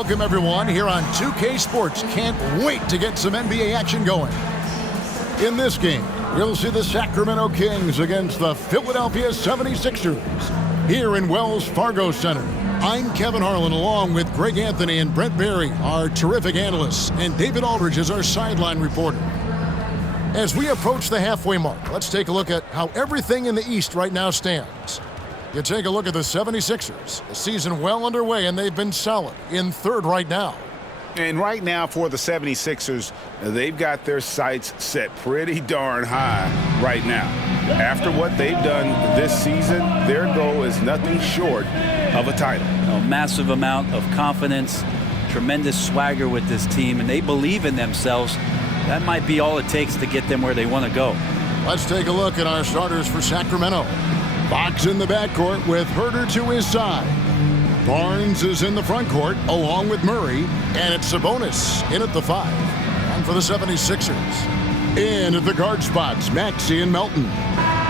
welcome everyone here on 2K Sports. Can't wait to get some NBA action going. In this game, we'll see the Sacramento Kings against the Philadelphia 76ers here in Wells Fargo Center. I'm Kevin Harlan along with Greg Anthony and Brent Berry, our terrific analysts, and David Aldridge is our sideline reporter. As we approach the halfway mark, let's take a look at how everything in the East right now stands. You take a look at the 76ers. The season well underway, and they've been solid in third right now. And right now for the 76ers, they've got their sights set pretty darn high right now. After what they've done this season, their goal is nothing short of a title. A massive amount of confidence, tremendous swagger with this team, and they believe in themselves. That might be all it takes to get them where they want to go. Let's take a look at our starters for Sacramento. Fox in the backcourt with Herter to his side. Barnes is in the front court along with Murray, and it's Sabonis in at the 5. And for the 76ers, in at the guard spots, Maxey and Melton.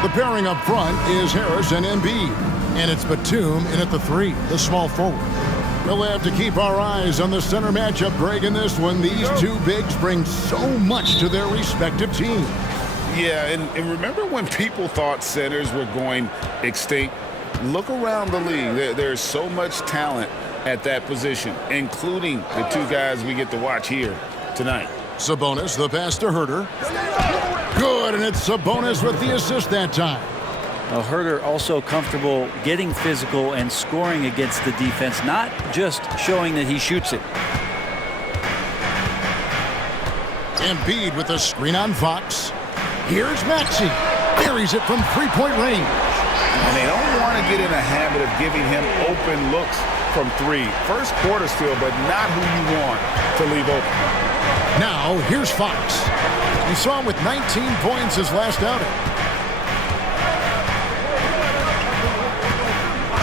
The pairing up front is Harris and Embiid, and it's Batum in at the 3, the small forward. We'll have to keep our eyes on the center matchup, Greg, in this one. These two bigs bring so much to their respective teams. Yeah, and remember when people thought centers were going extinct? Look around the league. There's so much talent at that position, including the two guys we get to watch here tonight. Sabonis, the pass to Herter. Good, and it's Sabonis with the assist that time. Herter also comfortable getting physical and scoring against the defense, not just showing that he shoots it. Embiid with a screen on Fox. Here's Maxey. Buries it from three-point range. And they don't want to get in a habit of giving him open looks from 3. First quarter still, but not who you want to leave open. Now, here's Fox. We saw him with 19 points his last outing.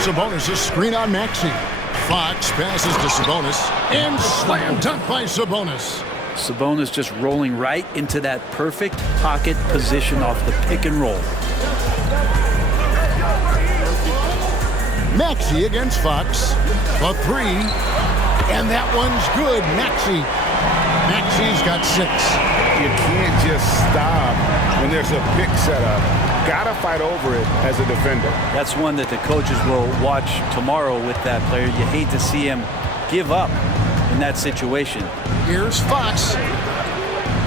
Sabonis' screen on Maxey. Fox passes to Sabonis. And slam dunk by Sabonis. Sabonis just rolling right into that perfect pocket position off the pick and roll. Maxey against Fox. A 3. And that one's good. Maxey's got 6. You can't just stop when there's a pick set up. Gotta fight over it as a defender. That's one that the coaches will watch tomorrow with that player. You hate to see him give up in that situation. Here's Fox.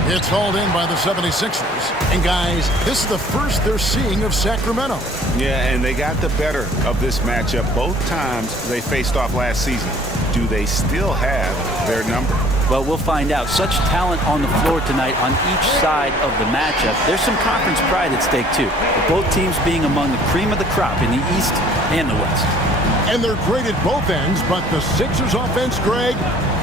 It's hauled in by the 76ers. And guys, this is the first they're seeing of Sacramento. Yeah, and they got the better of this matchup both times they faced off last season. Do they still have their number? Well, we'll find out. Such talent on the floor tonight on each side of the matchup. There's some conference pride at stake, too. With both teams being among the cream of the crop in the East and the West. And they're great at both ends, but the Sixers offense, Greg,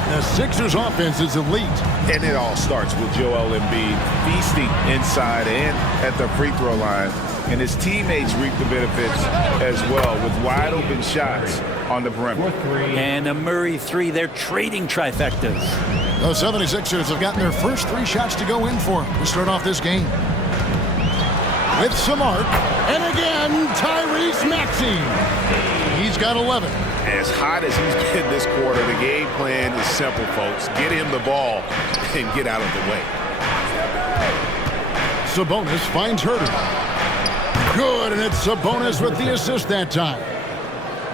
the Sixers offense is elite. And it all starts with Joel Embiid feasting inside and at the free throw line. And his teammates reap the benefits as well with wide open shots on the perimeter. And a Murray 3, they're trading trifectas. The 76ers have gotten their first 3 shots to go in for them to start off this game. With some arc, and again, Tyrese Maxey. He's got 11. As hot as he's been this quarter, the game plan is simple, folks. Get him the ball and get out of the way. Sabonis finds Herter. Good, and it's Sabonis with the assist that time.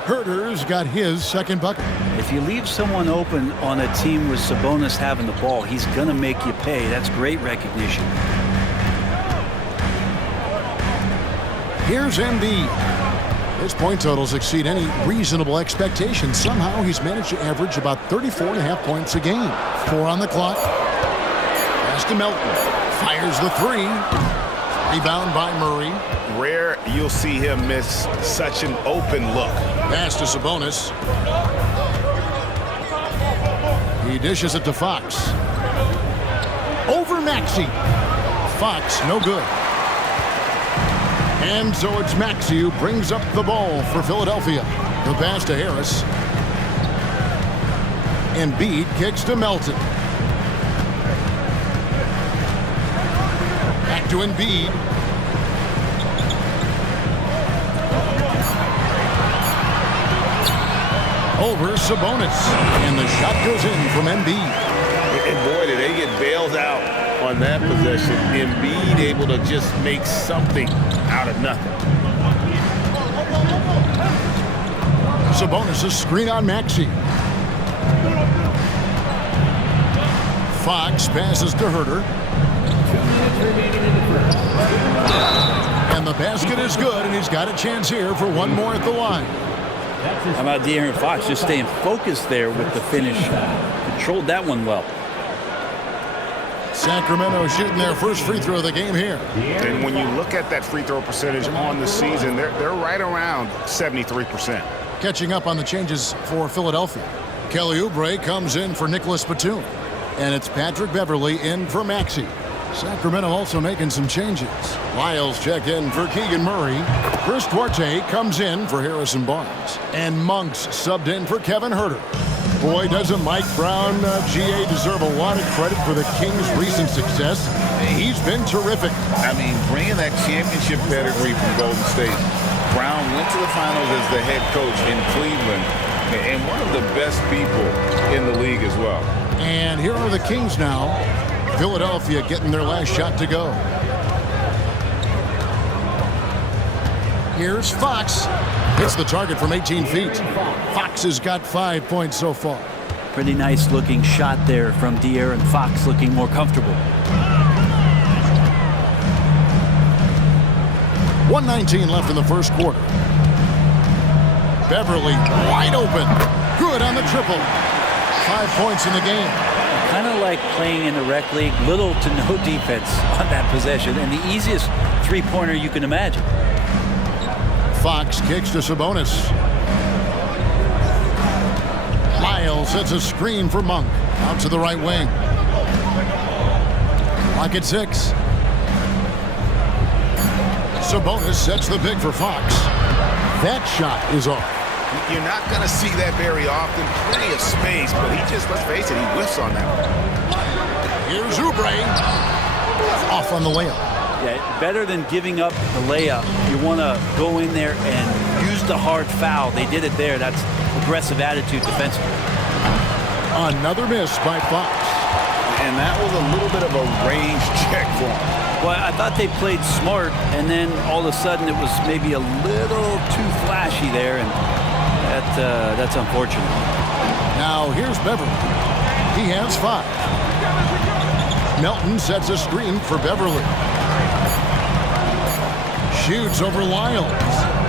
Herter's got his second bucket. If you leave someone open on a team with Sabonis having the ball, he's going to make you pay. That's great recognition. Here's Embiid. His point totals exceed any reasonable expectations. Somehow he's managed to average about 34.5 points a game. 4 on the clock. Pass to Melton. Fires the 3. Rebound by Murray. Rare you'll see him miss such an open look. Pass to Sabonis. He dishes it to Fox. Over Maxey. Fox, no good. And so it's Maxey who brings up the ball for Philadelphia. The pass to Harris. Embiid kicks to Melton. Back to Embiid. over Sabonis. And the shot goes in from Embiid. And boy, did they get bailed out on that possession. Embiid able to just make something out of nothing. Sabonis' screen on Maxey. Fox passes to Herter. And the basket is good, and he's got a chance here for one more at the line. How about De'Aaron Fox just staying focused there with the finish? Controlled that one well. Sacramento shooting their first free throw of the game here. And when you look at that free throw percentage on the season, they're right around 73%. Catching up on the changes for Philadelphia. Kelly Oubre comes in for Nicholas Batum. And it's Patrick Beverly in for Maxey. Sacramento also making some changes. Lyles checked in for Keegan Murray. Chris Duarte comes in for Harrison Barnes. And Monks subbed in for Kevin Herter. Boy, doesn't Mike Brown, GA, deserve a lot of credit for the Kings' recent success. He's been terrific. I mean, bringing that championship pedigree from Golden State. Brown went to the finals as the head coach in Cleveland. And one of the best people in the league as well. And here are the Kings now. Philadelphia getting their last shot to go. Here's Fox. Hits the target from 18 feet. Fox has got 5 points so far. Pretty nice looking shot there from De'Aaron Fox, looking more comfortable. 1:19 left in the first quarter. Beverly wide open. Good on the triple. 5 points in the game. Kind of like playing in the rec league, little to no defense on that possession, and the easiest three-pointer you can imagine. Fox kicks to Sabonis. Lyles sets a screen for Monk. Out to the right wing. Clock at 6. Sabonis sets the pick for Fox. That shot is off. You're not going to see that very often. Plenty of space, but he just, let's face it, he whiffs on that one. Here's Oubre. Off on the layup. Yeah, better than giving up the layup. You want to go in there and use the hard foul. They did it there. That's aggressive attitude defensively. Another miss by Fox. And that was a little bit of a range check for him. Well, I thought they played smart, and then all of a sudden it was maybe a little too flashy there, and that's unfortunate. Now here's Beverly. He has 5. Melton sets a screen for Beverly. Shoots over Lyles.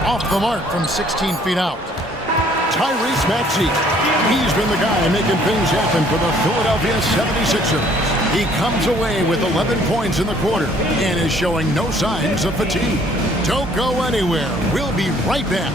Off the mark from 16 feet out. Tyrese Maxey. He's been the guy making things happen for the Philadelphia 76ers. He comes away with 11 points in the quarter and is showing no signs of fatigue. Don't go anywhere. We'll be right back.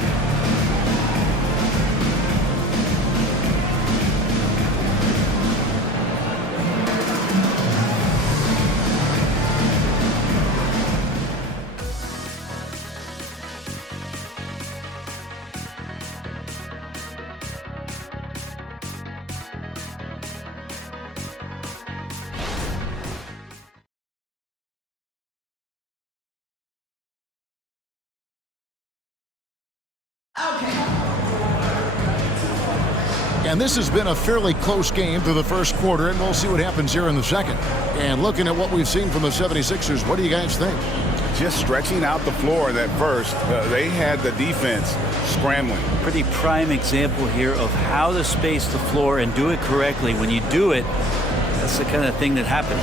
And this has been a fairly close game through the first quarter, and we'll see what happens here in the second. And looking at what we've seen from the 76ers, what do you guys think? Just stretching out the floor in that first. They had the defense scrambling. Pretty prime example here of how to space the floor and do it correctly. When you do it, that's the kind of thing that happens.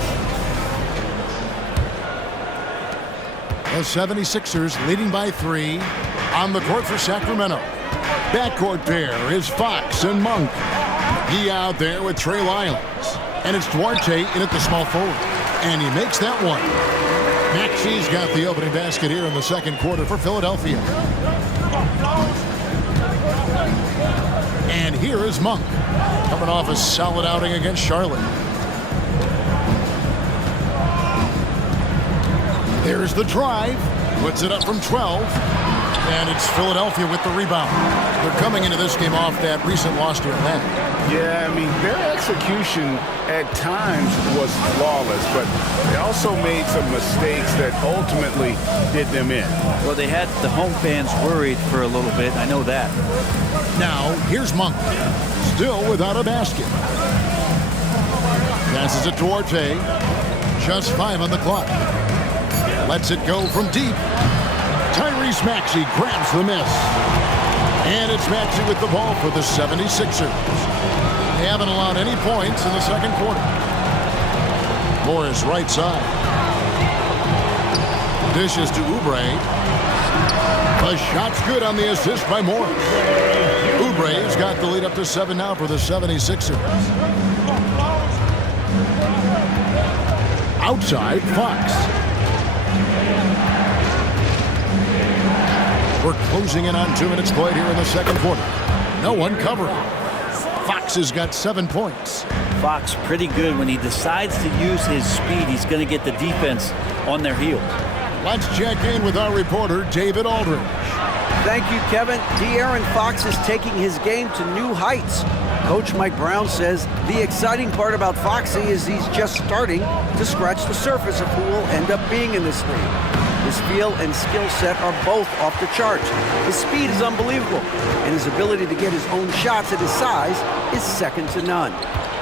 The 76ers leading by 3 on the court for Sacramento. Backcourt pair is Fox and Monk. He out there with Trey Lyles. And it's Duarte in at the small forward. And he makes that one. Maxey's got the opening basket here in the second quarter for Philadelphia. And here is Monk, coming off a solid outing against Charlotte. There's the drive. Puts it up from 12. And it's Philadelphia with the rebound. They're coming into this game off that recent loss to Atlanta. Yeah, I mean, their execution at times was flawless, but they also made some mistakes that ultimately did them in. Well, they had the home fans worried for a little bit. I know that. Now, here's Monk. Still without a basket. Passes it towards A. Just 5 on the clock. Lets it go from deep. Tyrese Maxey grabs the miss. And it's Maxey with the ball for the 76ers. They haven't allowed any points in the second quarter. Morris right side. Dishes to Oubre. The shot's good on the assist by Morris. Oubre's got the lead up to 7 now for the 76ers. Outside, Fox. We're closing in on 2 minutes played here in the second quarter. No one covering. Fox has got 7 points. Fox pretty good when he decides to use his speed. He's going to get the defense on their heels. Let's check in with our reporter, David Aldridge. Thank you, Kevin. De'Aaron Fox is taking his game to new heights. Coach Mike Brown says the exciting part about Foxy is he's just starting to scratch the surface of who will end up being in this league. His feel and skill set are both off the charts. His speed is unbelievable, and his ability to get his own shots at his size is second to none.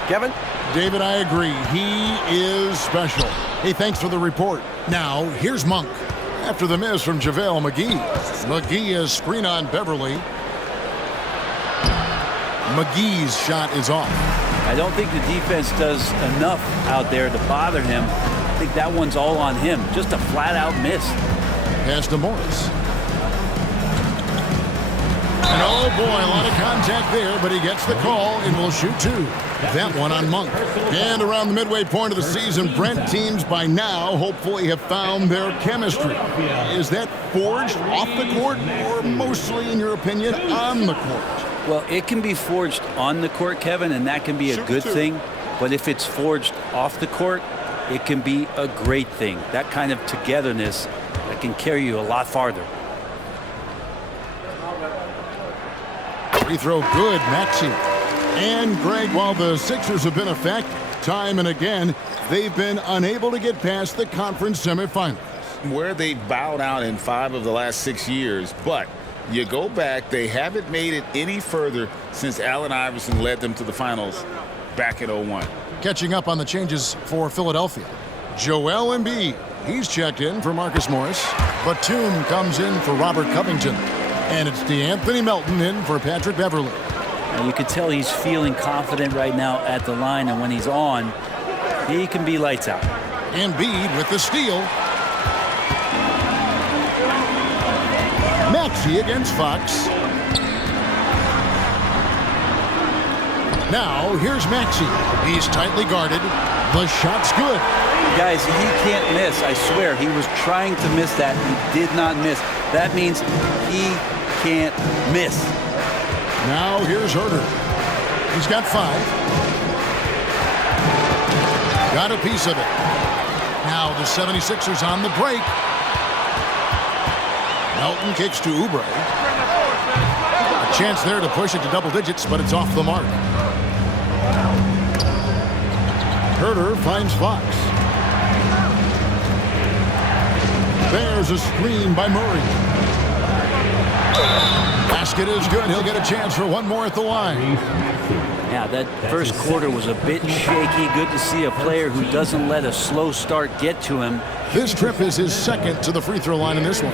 Kevin? David, I agree. He is special. Hey, thanks for the report. Now, here's Monk. After the miss from JaVale McGee. McGee is screen on Beverly. McGee's shot is off. I don't think the defense does enough out there to bother him. I think that one's all on him. Just a flat-out miss. Pass to Morris. And oh boy, a lot of contact there, but he gets the call and will shoot 2. That one on Monk. And around the midway point of the season, Brent teams by now hopefully have found their chemistry. Is that forged off the court or mostly, in your opinion, on the court? Well, it can be forged on the court, Kevin, and that can be a good thing. But if it's forged off the court, it can be a great thing. That kind of togetherness that can carry you a lot farther. Free throw good, Maxey. And Greg, while the Sixers have been effective time and again, they've been unable to get past the conference semifinals. Where they bowed out in 5 of the last 6 years, but you go back, they haven't made it any further since Allen Iverson led them to the finals back in 01. Catching up on the changes for Philadelphia. Joel Embiid, he's checked in for Marcus Morris. Batum comes in for Robert Covington. And it's DeAnthony Melton in for Patrick Beverly. And you can tell he's feeling confident right now at the line, and when he's on, he can be lights out. Embiid with the steal. Maxey against Fox. Now, here's Maxey. He's tightly guarded. The shot's good. Guys, he can't miss. I swear, he was trying to miss that. He did not miss. That means he can't miss. Now, here's Herter. He's got 5. Got a piece of it. Now, the 76ers on the break. Melton kicks to Oubre. A chance there to push it to double digits, but it's off the mark. Herter finds Fox. There's a screen by Murray. Basket is good. He'll get a chance for one more at the line. Yeah, that first quarter was a bit shaky. Good to see a player who doesn't let a slow start get to him. This trip is his second to the free throw line in this one.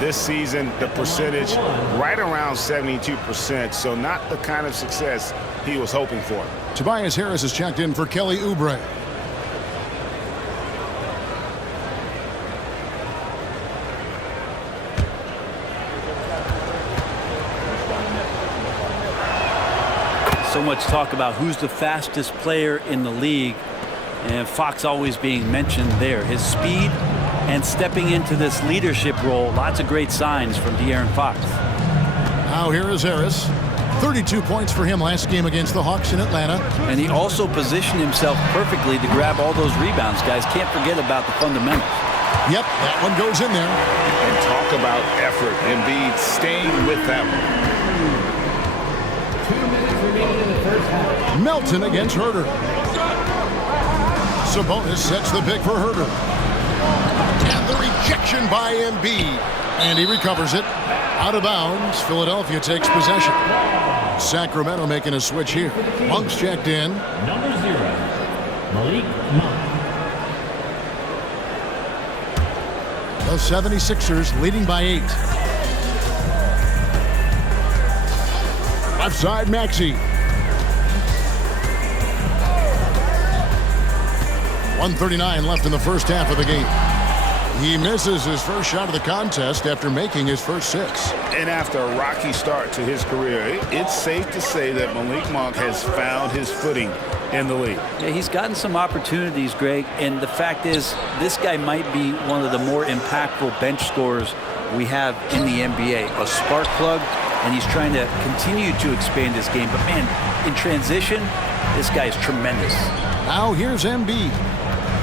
This season, the percentage right around 72%, so not the kind of success he was hoping for. Tobias Harris is checked in for Kelly Oubre. So much talk about who's the fastest player in the league, and Fox always being mentioned there. His speed and stepping into this leadership role, lots of great signs from De'Aaron Fox. Now here is Harris. 32 points for him last game against the Hawks in Atlanta. And he also positioned himself perfectly to grab all those rebounds, guys. Can't forget about the fundamentals. Yep, that one goes in there. And talk talk about effort. Embiid staying with that one. Melton against Herter. Sabonis sets the pick for Herter. And the rejection by Embiid. And he recovers it. Out of bounds. Philadelphia takes possession. Sacramento making a switch here. Monk's checked in. Number 0, Malik Monk. The 76ers leading by 8. Left side, Maxey. 1:39 left in the first half of the game. He misses his first shot of the contest after making his first 6. And after a rocky start to his career, it's safe to say that Malik Monk has found his footing in the league. Yeah, he's gotten some opportunities, Greg, and the fact is this guy might be one of the more impactful bench scorers we have in the NBA. A spark plug, and he's trying to continue to expand his game. But, man, in transition, this guy is tremendous. Now here's Embiid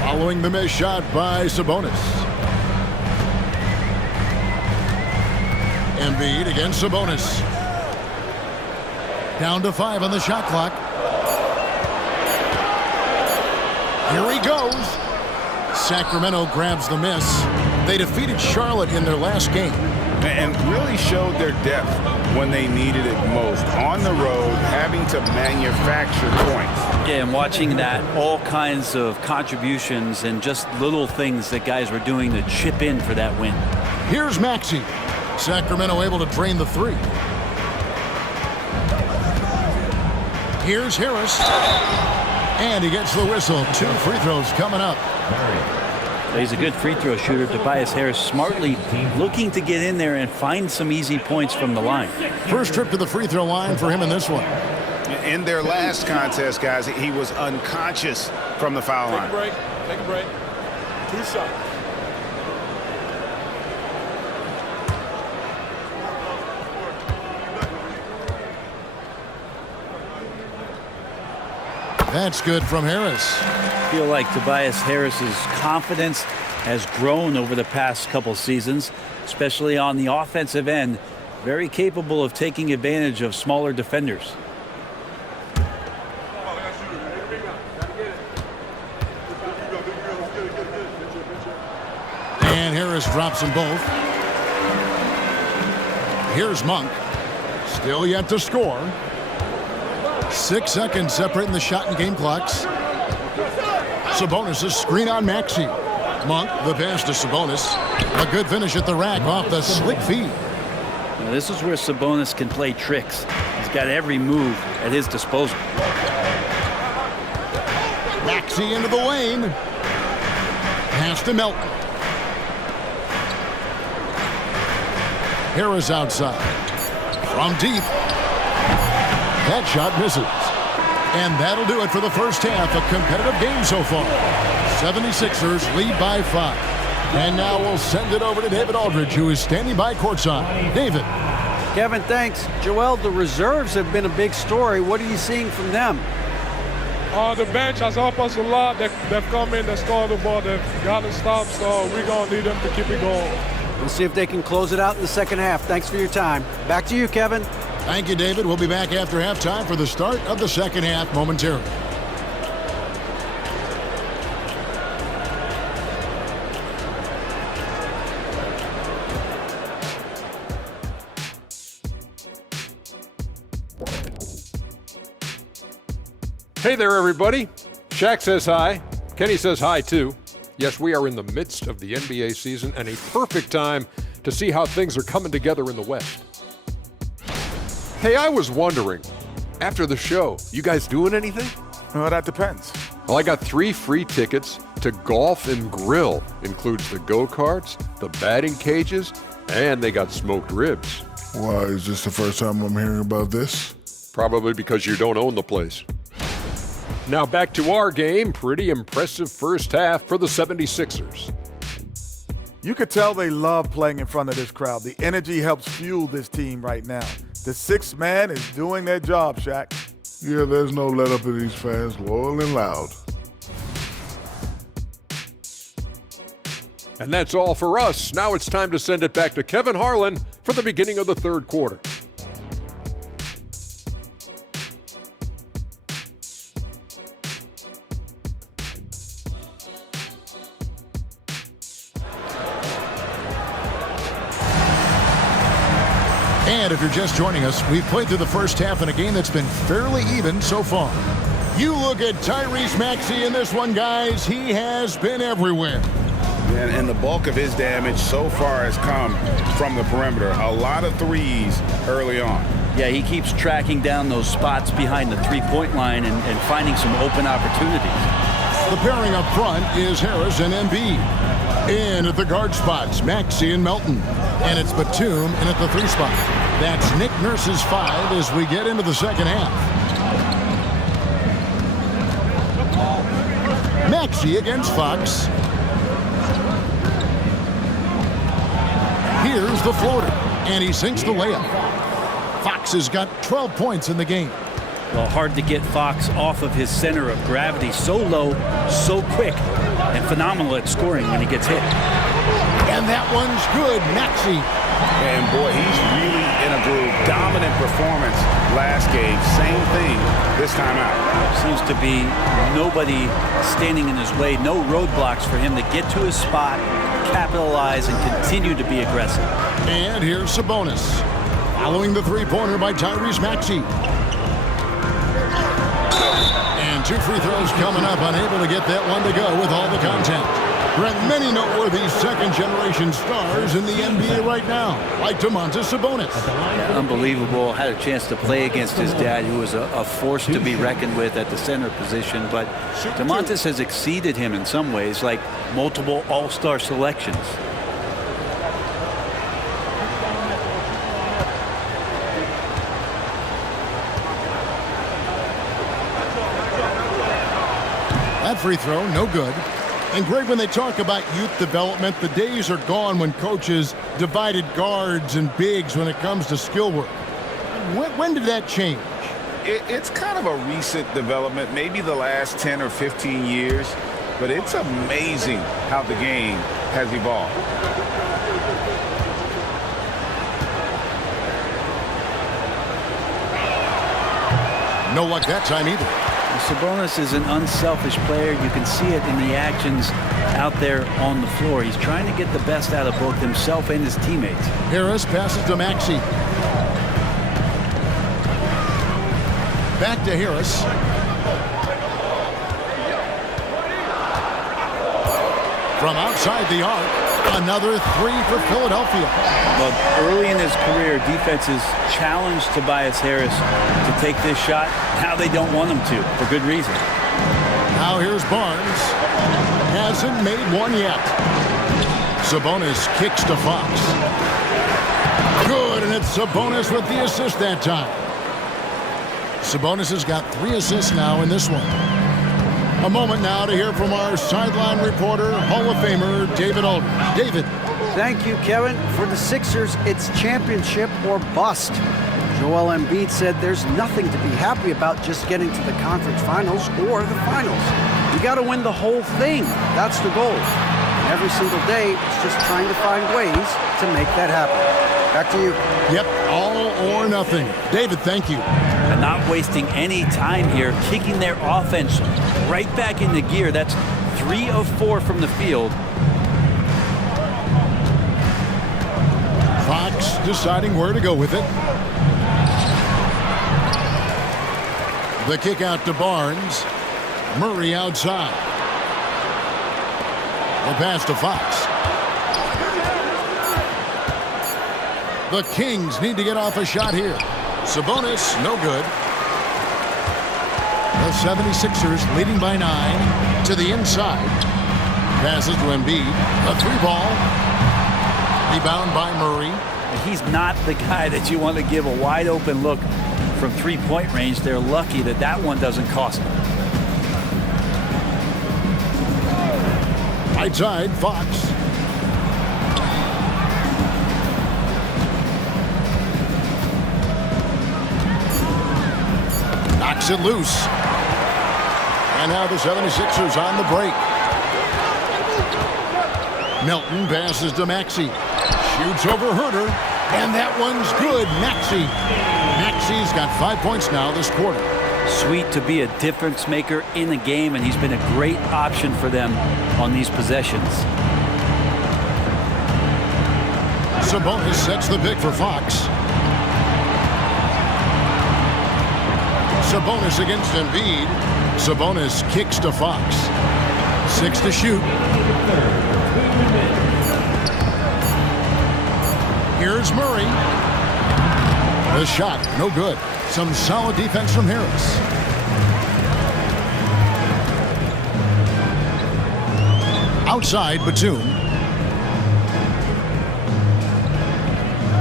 following the missed shot by Sabonis. Embiid against Sabonis. Down to 5 on the shot clock. Here he goes. Sacramento grabs the miss. They defeated Charlotte in their last game. And really showed their depth when they needed it most. On the road, having to manufacture points. Yeah, and watching that, all kinds of contributions and just little things that guys were doing to chip in for that win. Here's Maxey. Sacramento able to drain the 3. Here's Harris. And he gets the whistle. 2 free throws coming up. He's a good free throw shooter. Tobias Harris smartly looking to get in there and find some easy points from the line. First trip to the free throw line for him in this one. In their last contest, guys, he was unconscious from the foul line. Take a break. 2 shots. That's good from Harris. I feel like Tobias Harris's confidence has grown over the past couple seasons, especially on the offensive end. Very capable of taking advantage of smaller defenders. And Harris drops them both. Here's Monk. Still yet to score. 6 seconds separating the shot and game clocks. Sabonis' screen on Maxey. Monk, the pass to Sabonis. A good finish at the rack off the slick feed. Now, this is where Sabonis can play tricks. He's got every move at his disposal. Maxey into the lane. Pass to Melton. Harris outside. From deep. That shot misses. And that'll do it for the first half. A competitive game so far. 76ers lead by 5. And now we'll send it over to David Aldridge, who is standing by courtside. David. Kevin, thanks. Joel, the reserves have been a big story. What are you seeing from them? The bench has helped us a lot. They've come in, they scored the ball, they've gotten stops, so we're going to need them to keep it going. We'll see if they can close it out in the second half. Thanks for your time. Back to you, Kevin. Thank you, David. We'll be back after halftime for the start of the second half momentarily. Hey there, everybody. Shaq says hi. Kenny says hi, too. Yes, we are in the midst of the NBA season and a perfect time to see how things are coming together in the West. Hey, I was wondering, after the show, you guys doing anything? Well, that depends. Well, I got 3 free tickets to Golf and Grill. Includes the go-karts, the batting cages, and they got smoked ribs. Why, is this the first time I'm hearing about this? Probably because you don't own the place. Now back to our game. Pretty impressive first half for the 76ers. You could tell they love playing in front of this crowd. The energy helps fuel this team right now. The sixth man is doing their job, Shaq. Yeah, there's no let up in these fans, loyal and loud. And that's all for us. Now it's time to send it back to Kevin Harlan for the beginning of the third quarter. And if you're just joining us, we've played through the first half in a game that's been fairly even so far. You look at Tyrese Maxey in this one, guys. He has been everywhere. And the bulk of his damage so far has come from the perimeter. A lot of threes early on. Yeah, he keeps tracking down those spots behind the three-point line and finding some open opportunities. The pairing up front is Harris and Embiid. In at the guard spots, Maxey and Melton. And it's Batum in at the 3 spot. That's Nick Nurse's 5 as we get into the second half. Maxey against Fox. Here's the floater, and he sinks the layup. Fox has got 12 points in the game. Well, hard to get Fox off of his center of gravity. So low, so quick, and phenomenal at scoring when he gets hit. And that one's good, Maxey. And boy, he's really in a groove. Dominant performance last game. Same thing this time out. Seems to be nobody standing in his way. No roadblocks for him to get to his spot, capitalize, and continue to be aggressive. And here's Sabonis. Following the three-pointer by Tyrese Maxey. And 2 free throws coming up, unable to get that one to go with all the contact. Brent, many noteworthy second-generation stars in the NBA right now, like Domantas Sabonis. Yeah, unbelievable. Had a chance to play against his dad, who was a force to be reckoned with at the center position. But Domantas has exceeded him in some ways, like multiple all-star selections. That free throw, no good. And Greg, when they talk about youth development, the days are gone when coaches divided guards and bigs when it comes to skill work. When did that change? It's kind of a recent development, maybe the last 10 or 15 years, but it's amazing how the game has evolved. No luck that time either. Sabonis is an unselfish player. You can see it in the actions out there on the floor. He's trying to get the best out of both himself and his teammates. Harris passes to Maxey. Back to Harris. From outside the arc, another 3 for Philadelphia. But early in his career, defenses challenged Tobias Harris to take this shot. Now they don't want him to, for good reason. Now here's Barnes. Hasn't made one yet. Sabonis kicks to Fox. Good, and it's Sabonis with the assist that time. Sabonis has got 3 assists now in this one. A moment now to hear from our sideline reporter, Hall of Famer David Aldridge. David. Thank you, Kevin. For the Sixers, it's championship or bust. Joel Embiid said there's nothing to be happy about just getting to the conference finals or the finals. You got to win the whole thing. That's the goal. And every single day, it's just trying to find ways to make that happen. Back to you. Yep, all or nothing. David, thank you. And not wasting any time here, kicking their offense right back into gear. That's 3 of 4 from the field. Fox deciding where to go with it. The kick out to Barnes. Murray outside. The pass to Fox. The Kings need to get off a shot here. Sabonis, no good. The 76ers leading by 9 to the inside. Passes to Embiid. A 3-ball. Rebound by Murray. He's not the guy that you want to give a wide open look from 3-point range. They're lucky that that one doesn't cost them. Right side, Fox. Knocks it loose. And now the 76ers on the break. Melton passes to Maxey. Shoots over Herder. And that one's good. Maxey's got 5 points now this quarter. Sweet to be a difference maker in the game, and he's been a great option for them on these possessions. Sabonis sets the pick for Fox. Sabonis against Embiid. Sabonis kicks to Fox. 6 to shoot. Here's Murray. The shot, no good. Some solid defense from Harris. Outside, Batum.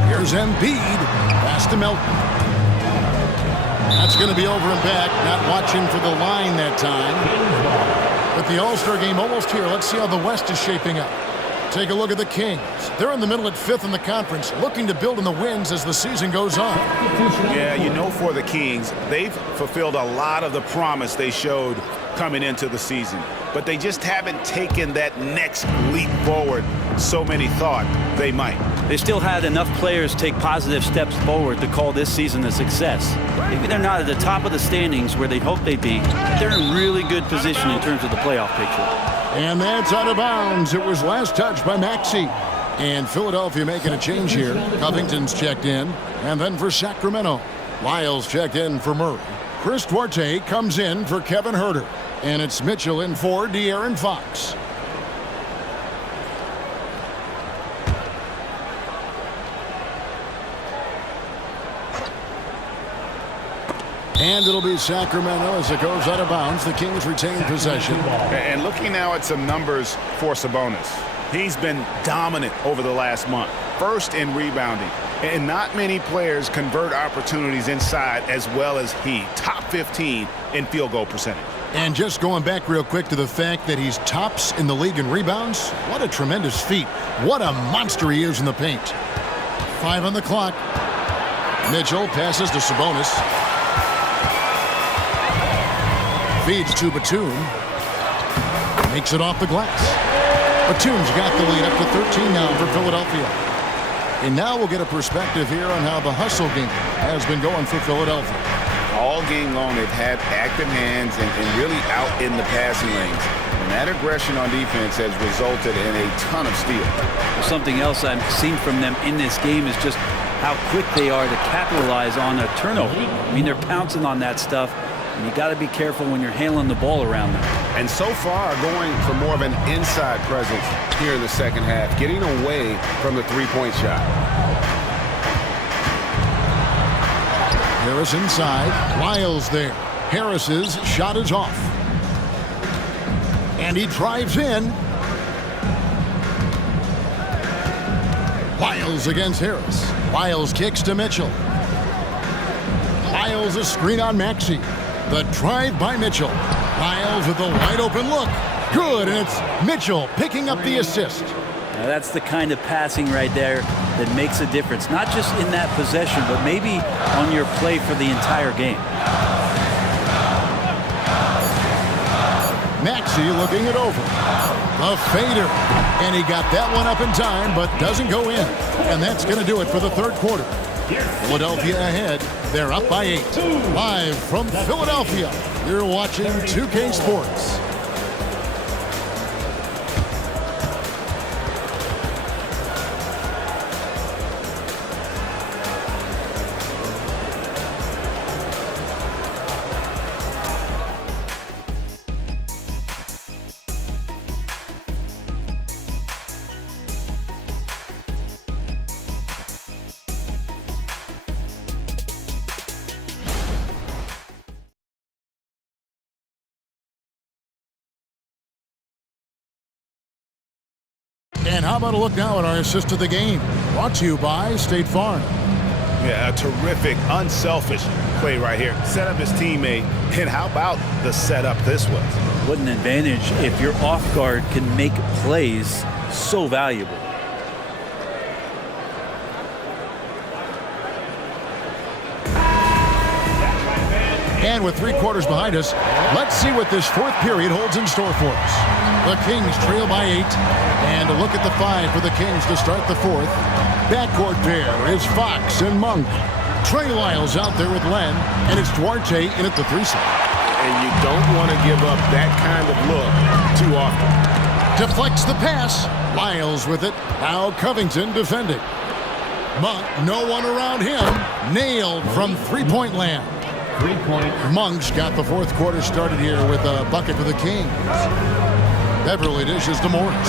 Here's Embiid. Pass to Melton. That's going to be over and back. Not watching for the line that time. But the All-Star game almost here. Let's see how the West is shaping up. Take a look at the Kings. They're in the middle at 5th in the conference, looking to build in the wins as the season goes on. Yeah, you know, for the Kings, they've fulfilled a lot of the promise they showed coming into the season. But they just haven't taken that next leap forward so many thought they might. They still had enough players take positive steps forward to call this season a success. Maybe they're not at the top of the standings where they'd hope they'd be, but they're in really good position in terms of the playoff picture. And that's out of bounds. It was last touched by Maxey. And Philadelphia making a change here. Covington's checked in. And then for Sacramento, Lyles checked in for Murray. Chris Duarte comes in for Kevin Herter. And it's Mitchell in for De'Aaron Fox. And it'll be Sacramento as it goes out of bounds. The Kings retain possession. And looking now at some numbers for Sabonis. He's been dominant over the last month. First in rebounding. And not many players convert opportunities inside as well as he. Top 15 in field goal percentage. And just going back real quick to the fact that he's tops in the league in rebounds. What a tremendous feat. What a monster he is in the paint. 5 on the clock. Mitchell passes to Sabonis. Feeds to Batum. Makes it off the glass. Batum's got the lead up to 13 now for Philadelphia. And now we'll get a perspective here on how the hustle game has been going for Philadelphia. All game long, they've had active hands and really out in the passing lanes. And that aggression on defense has resulted in a ton of steals. Something else I've seen from them in this game is just how quick they are to capitalize on a turnover. I mean, they're pouncing on that stuff. And you got to be careful when you're handling the ball around them. And so far, going for more of an inside presence here in the second half, getting away from the three-point shot. Harris inside. Lyles there. Harris's shot is off. And he drives in. Lyles against Harris. Lyles kicks to Mitchell. Lyles a screen on Maxey. The drive by Mitchell. Lyles with a wide open look. Good, and it's Mitchell picking up the assist. Now that's the kind of passing right there that makes a difference. Not just in that possession, but maybe on your play for the entire game. Maxey looking it over. A fader. And he got that one up in time, but doesn't go in. And that's going to do it for the third quarter. Philadelphia ahead. They're up by 8. Live from Philadelphia, you're watching 2K Sports. And how about a look now at our assist to the game? Brought to you by State Farm. Yeah, a terrific, unselfish play right here. Set up his teammate, and how about the setup this was? What an advantage if your off guard can make plays so valuable. And with 3 quarters behind us, let's see what this fourth period holds in store for us. The Kings trail by 8. And a look at the 5 for the Kings to start the 4th. Backcourt pair is Fox and Monk. Trey Lyles out there with Len, and it's Duarte in at the 3 spot. And you don't want to give up that kind of look too often. Deflects the pass. Lyles with it. Now Covington defending. Monk, no one around him. Nailed from three-point land. 3 points. Monk's got the 4th quarter started here with a bucket for the Kings. Beverly dishes to Morris.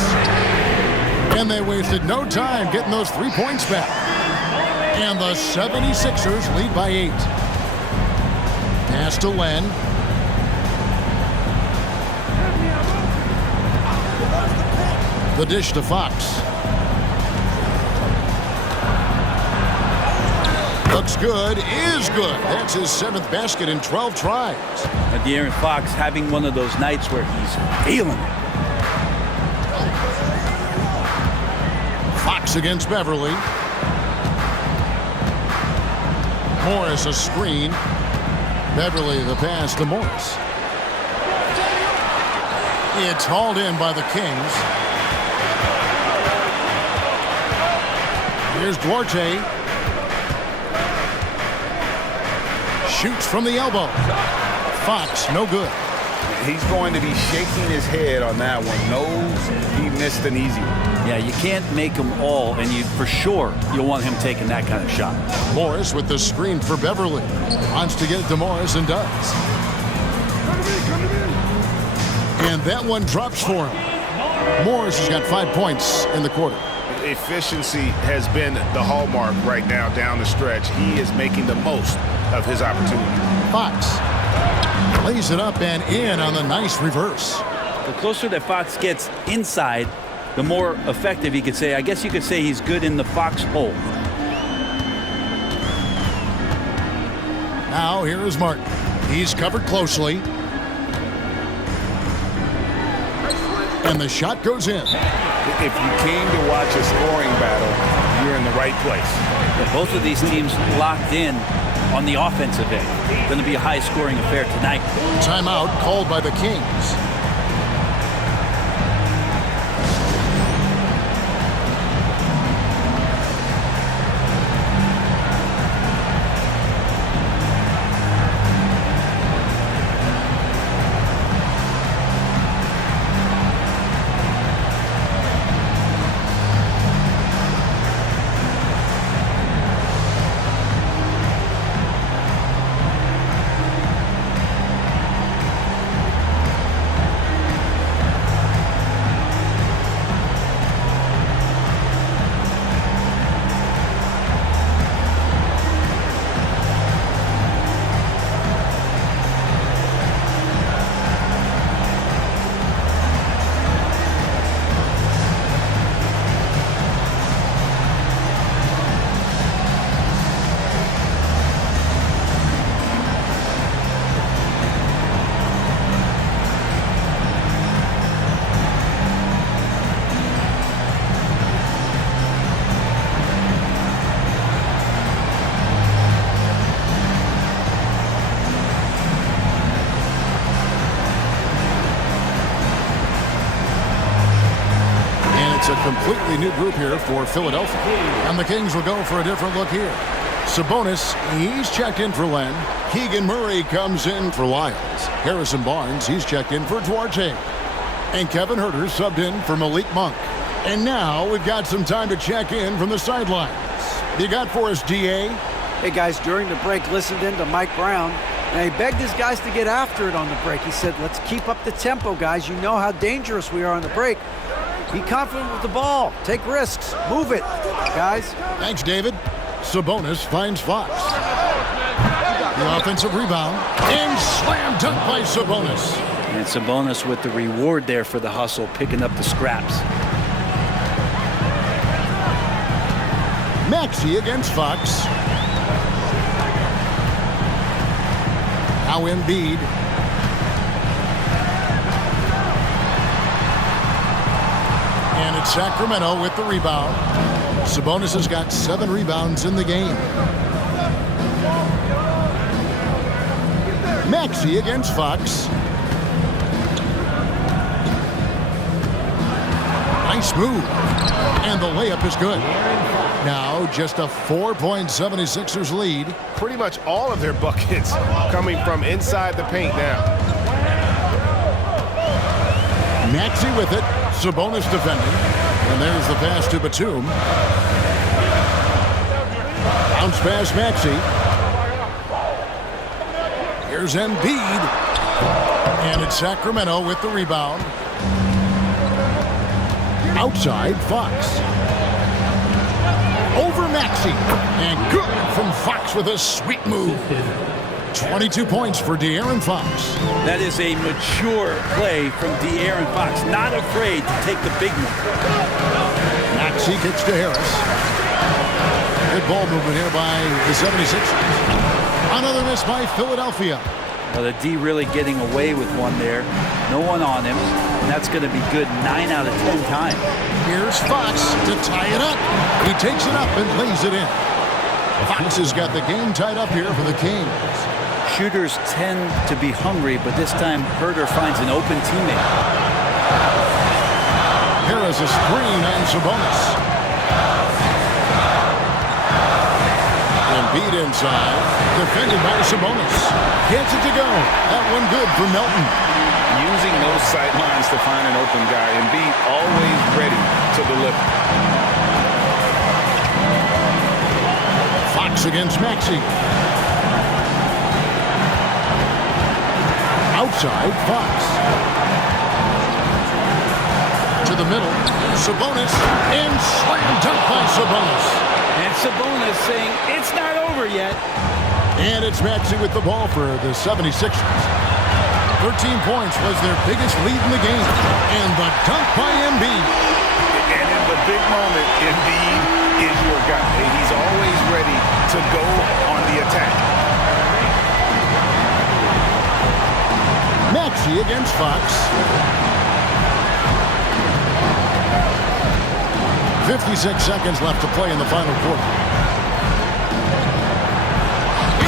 And they wasted no time getting those 3 points back. And the 76ers lead by 8. Pass to Len. The dish to Fox. Looks good, is good. That's his 7th basket in 12 tries. De'Aaron Fox having one of those nights where he's feeling it. Fox against Beverly. Morris a screen. Beverly the pass to Morris. It's hauled in by the Kings. Here's Duarte. Shoots from the elbow. Fox, no good. He's going to be shaking his head on that one. Knows he missed an easy one. Yeah, you can't make them all, and for sure you'll want him taking that kind of shot. Morris with the screen for Beverly. Wants to get it to Morris and does. And that one drops for him. Morris has got 5 points in the quarter. Efficiency has been the hallmark right now down the stretch. He is making the most of his opportunity. Fox lays it up and in on the nice reverse. The closer that Fox gets inside, the more effective he could say. I guess you could say he's good in the Fox hole. Now here is Martin. He's covered closely. And the shot goes in. If you came to watch a scoring battle, you're in the right place. Yeah, both of these teams locked in on the offensive end. Going to be a high-scoring affair tonight. Timeout called by the Kings. It's a completely new group here for Philadelphia. And the Kings will go for a different look here. Sabonis, he's checked in for Len. Keegan Murray comes in for Lyles. Harrison Barnes, he's checked in for Duarte. And Kevin Huerter subbed in for Malik Monk. And now we've got some time to check in from the sidelines. You got for us, DA? Hey, guys, during the break, listened in to Mike Brown. And he begged his guys to get after it on the break. He said, let's keep up the tempo, guys. You know how dangerous we are on the break. Be confident with the ball. Take risks. Move it, guys. Thanks, David. Sabonis finds Fox. The offensive rebound. And slam dunk by Sabonis. And Sabonis with the reward there for the hustle, picking up the scraps. Maxey against Fox. Now Embiid. And it's Sacramento with the rebound. Sabonis has got 7 rebounds in the game. Maxey against Fox. Nice move. And the layup is good. Now just a 4-point 76ers lead. Pretty much all of their buckets coming from inside the paint now. Maxey with it. Sabonis defending. And there's the pass to Batum. Bounce pass Maxey. Here's Embiid. And it's Sacramento with the rebound. Outside, Fox. Over Maxey. And good from Fox with a sweet move. 22 points for De'Aaron Fox. That is a mature play from De'Aaron Fox. Not afraid to take the big one. Maxey kicks to Harris. Good ball movement here by the 76ers. Another miss by Philadelphia. Well, the D really getting away with one there. No one on him. And that's going to be good 9 out of 10 times. Here's Fox to tie it up. He takes it up and lays it in. Fox has got the game tied up here for the Kings. Shooters tend to be hungry, but this time Herter finds an open teammate. Here is a screen on Sabonis. Embiid inside, defended by Sabonis. Gets it to go. That one good for Melton. Using those sight lines to find an open guy. Embiid always ready to deliver. Fox against Maxey. Outside, Fox. To the middle, Sabonis, and slam dunk by Sabonis. And Sabonis saying, it's not over yet. And it's Maxey with the ball for the 76ers. 13 points was their biggest lead in the game. And the dunk by Embiid. And in the big moment, Embiid is your guy. He's always ready to go on the attack. Maxey against Fox. 56 seconds left to play in the final quarter.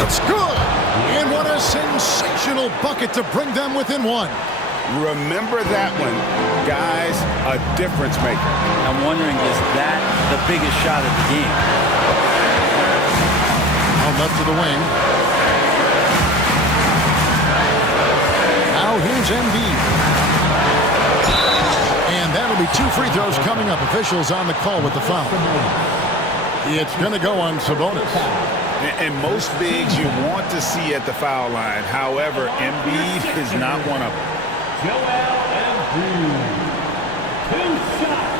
It's good! And what a sensational bucket to bring them within one. Remember that one, guys, a difference maker. I'm wondering, is that the biggest shot of the game? Out left to the wing. Now here's Embiid. And that'll be 2 free throws coming up. Officials on the call with the foul. It's going to go on Sabonis. And most bigs you want to see at the foul line. However, Embiid is not one of them. Joel Embiid. 2 shots.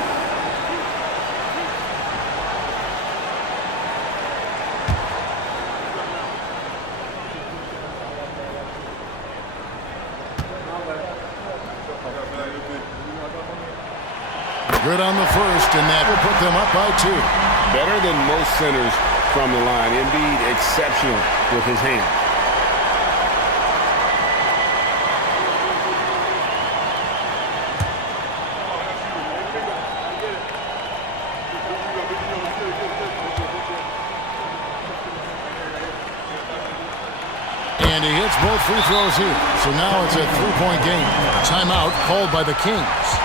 Good on the first, and that will put them up by 2. Better than most centers from the line. Embiid exceptional with his hands. And he hits both free throws here. So now it's a 3-point game. Timeout called by the Kings.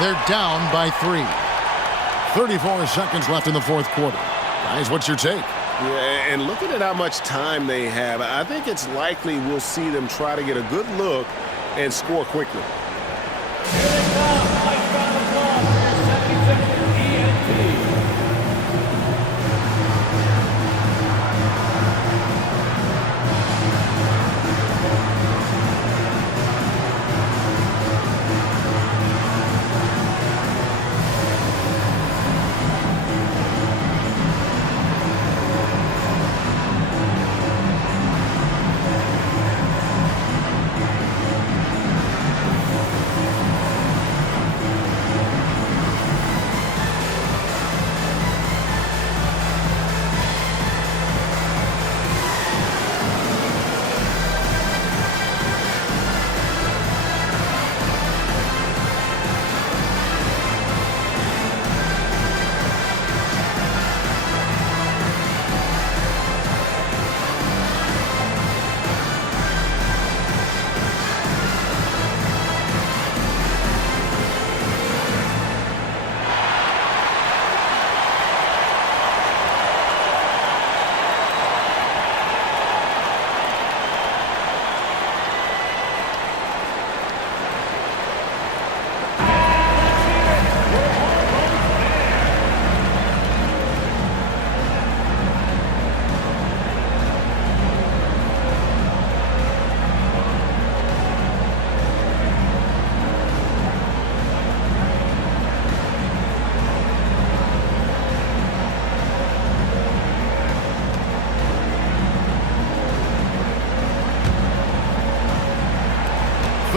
They're down by 3. 34 seconds left in the fourth quarter. Guys, what's your take? Yeah, and looking at how much time they have, I think it's likely we'll see them try to get a good look and score quickly. Here they come. Nice round of applause for your 76ers ENT.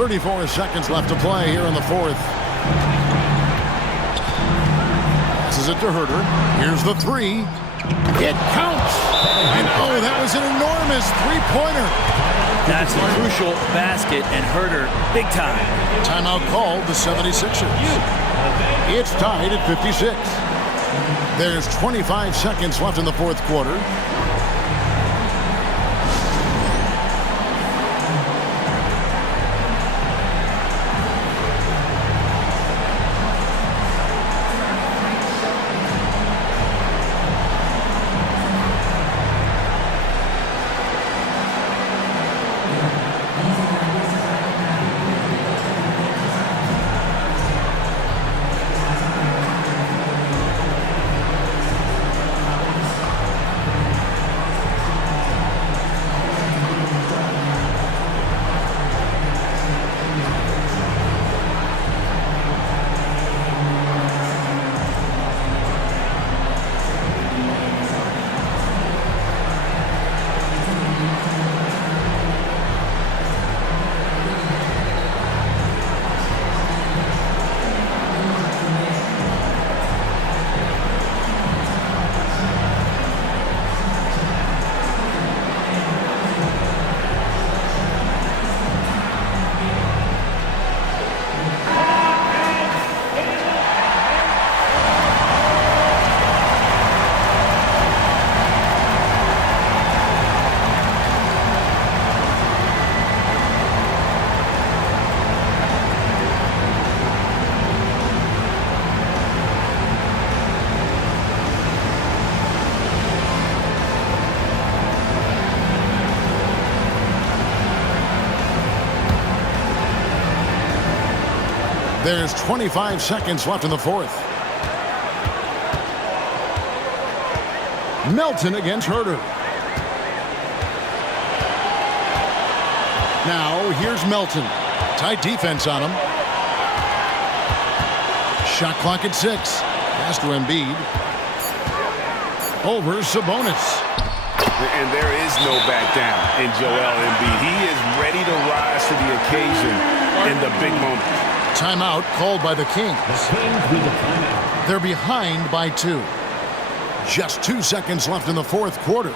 34 seconds left to play here in the fourth. Passes it to Herter. Here's the three. It counts. And oh, that was an enormous three-pointer. That's a crucial basket, and Herter, big time. Timeout called the 76ers. It's tied at 56. There's 25 seconds left in the fourth quarter. There's 25 seconds left in the fourth. Melton against Herter. Now here's Melton. Tight defense on him. Shot clock at 6. Pass to Embiid. Over Sabonis. And there is no back down in Joel Embiid. He is ready to rise to the occasion in the big moment. Timeout called by the Kings. They're behind by 2. Just 2 seconds left in the fourth quarter.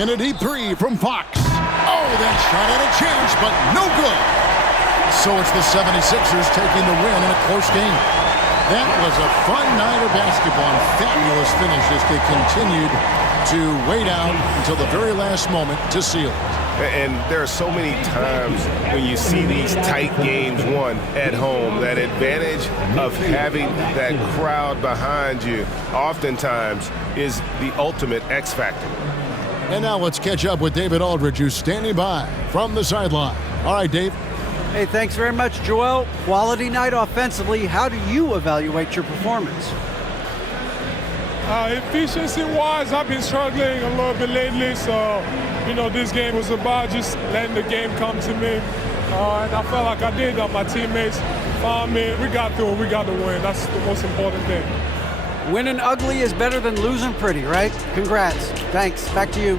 In a deep three from Fox. Oh, that shot had a chance, but no good. So it's the 76ers taking the win in a close game. That was a fun night of basketball and fabulous finish as they continued to wait out until the very last moment to seal it. And there are so many times when you see these tight games won at home, that advantage of having that crowd behind you oftentimes is the ultimate X factor. And now let's catch up with David Aldridge, who's standing by from the sideline. All right, Dave. Hey, thanks very much, Joel. Quality night offensively. How do you evaluate your performance? Efficiency-wise, I've been struggling a little bit lately, so, this game was about just letting the game come to me. And I felt like I did. My teammates found me. We got through. We got the win. That's the most important thing. Winning ugly is better than losing pretty, right? Congrats. Thanks. Back to you.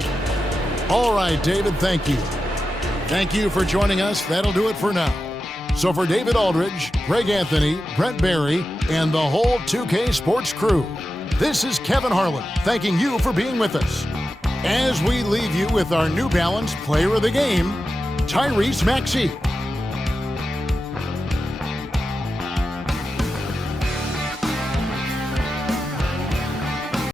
All right, David, thank you. Thank you for joining us. That'll do it for now. So for David Aldridge, Greg Anthony, Brent Barry, and the whole 2K Sports crew, this is Kevin Harlan thanking you for being with us. As we leave you with our New Balance Player of the Game, Tyrese Maxey.